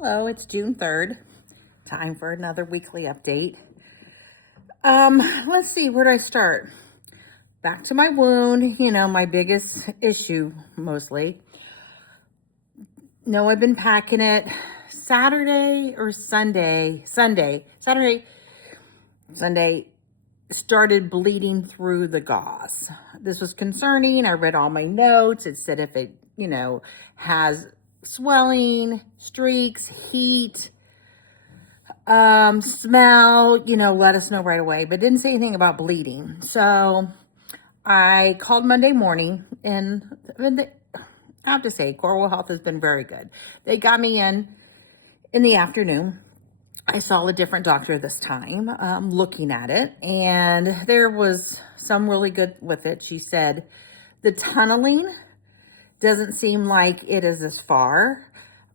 Hello, it's June 3rd. Time for another weekly update. Let's see, where do I start? Back to my wound, my biggest issue mostly. No, I've been packing it Saturday or Sunday, started bleeding through the gauze. This was concerning. I read all my notes. It said if it, has swelling, streaks, heat, smell, let us know right away, but didn't say anything about bleeding. So I called Monday morning, and I have to say, Corewell Health has been very good. They got me in the afternoon. I saw a different doctor this time, looking at it, and there was some really good with it. She said the tunneling doesn't seem like it is as far.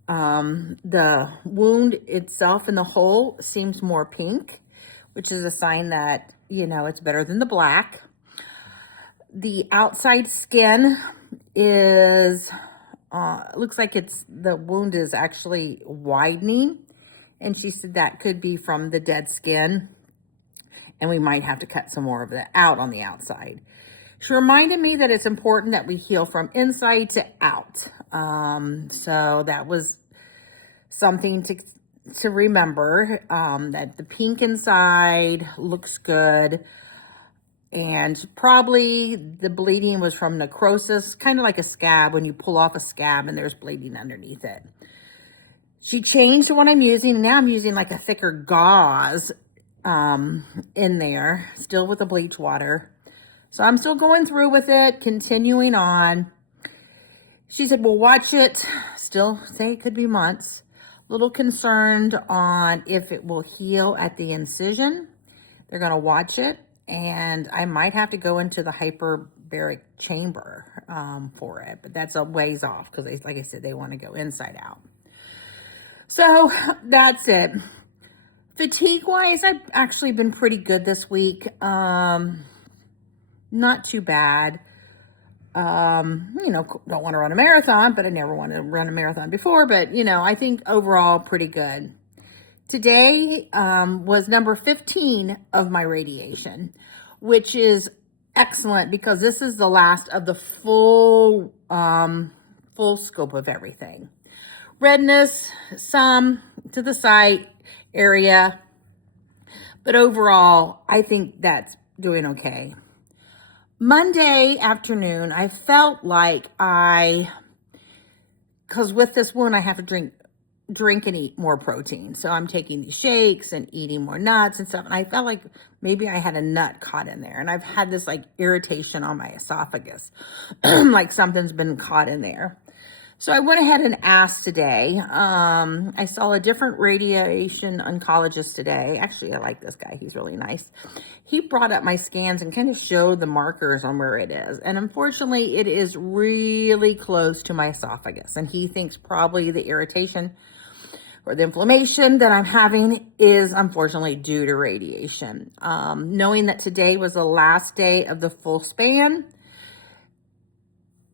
The wound itself in the hole seems more pink, which is a sign that, it's better than the black. The outside skin is, looks like the wound is actually widening. And she said that could be from the dead skin, and we might have to cut some more of that out on the outside. She reminded me that it's important that we heal from inside to out. So that was something to remember, that the pink inside looks good. And probably the bleeding was from necrosis, kind of like a scab when you pull off a scab and there's bleeding underneath it. She changed what I'm using. Now I'm using like a thicker gauze in there, still with the bleach water. So I'm still going through with it, continuing on. She said, well, watch it. Still say it could be months. A little concerned on if it will heal at the incision. They're going to watch it, and I might have to go into the hyperbaric chamber for it. But that's a ways off because, like I said, they want to go inside out. So that's it. Fatigue-wise, I've actually been pretty good this week. Not too bad. Don't want to run a marathon, but I never wanted to run a marathon before. But, I think overall pretty good. Today was number 15 of my radiation, which is excellent because this is the last of the full scope of everything. Redness, some to the site area, but overall, I think that's doing okay. Monday afternoon, I felt like because with this wound, I have to drink and eat more protein. So I'm taking these shakes and eating more nuts and stuff. And I felt like maybe I had a nut caught in there. And I've had this like irritation on my esophagus, like something's been caught in there. So I went ahead and asked today. I saw a different radiation oncologist today. Actually, I like this guy. He's really nice. He brought up my scans and kind of showed the markers on where it is. And unfortunately, it is really close to my esophagus. And he thinks probably the irritation or the inflammation that I'm having is unfortunately due to radiation. Knowing that today was the last day of the full span,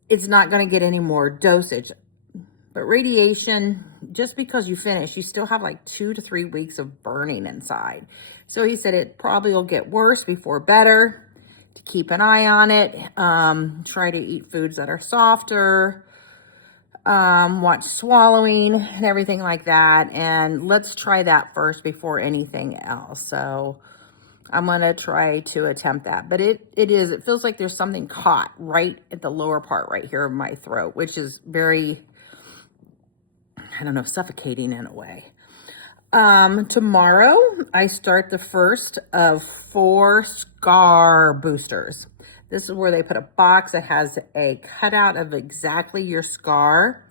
it's not going to get any more dosage. But radiation, just because you finish, you still have like 2 to 3 weeks of burning inside. So he said it probably will get worse before better, to keep an eye on it. Try to eat foods that are softer. Watch swallowing and everything like that. And let's try that first before anything else. So I'm going to try to attempt that. But it feels like there's something caught right at the lower part right here of my throat, which is very, suffocating in a way. Tomorrow, I start the first of 4 scar boosters. This is where they put a box that has a cutout of exactly your scar,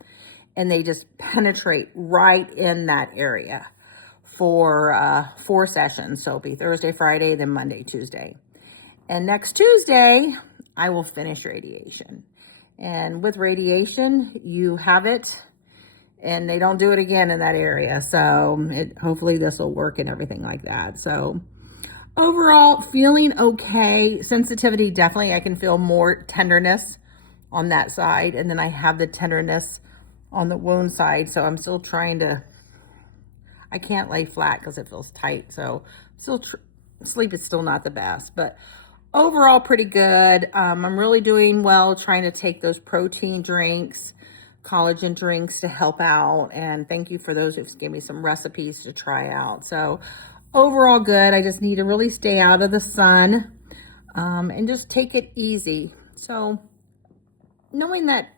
and they just penetrate right in that area for 4 sessions. So it'll be Thursday, Friday, then Monday, Tuesday. And next Tuesday, I will finish radiation. And with radiation, you have it, and they don't do it again in that area. So hopefully this will work and everything like that. So overall, feeling okay. Sensitivity, definitely. I can feel more tenderness on that side. And then I have the tenderness on the wound side. So I'm still trying to I can't lay flat because it feels tight. So still sleep is still not the best, but overall pretty good. I'm really doing well trying to take those protein drinks, collagen drinks to help out. And thank you for those who gave me some recipes to try out. So overall good. I just need to really stay out of the sun and just take it easy. So knowing that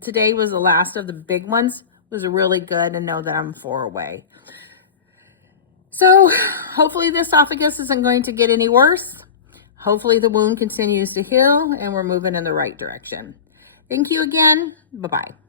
today was the last of the big ones was really good, and know that I'm 4 away. So hopefully the esophagus isn't going to get any worse. Hopefully the wound continues to heal and we're moving in the right direction. Thank you again. Bye-bye.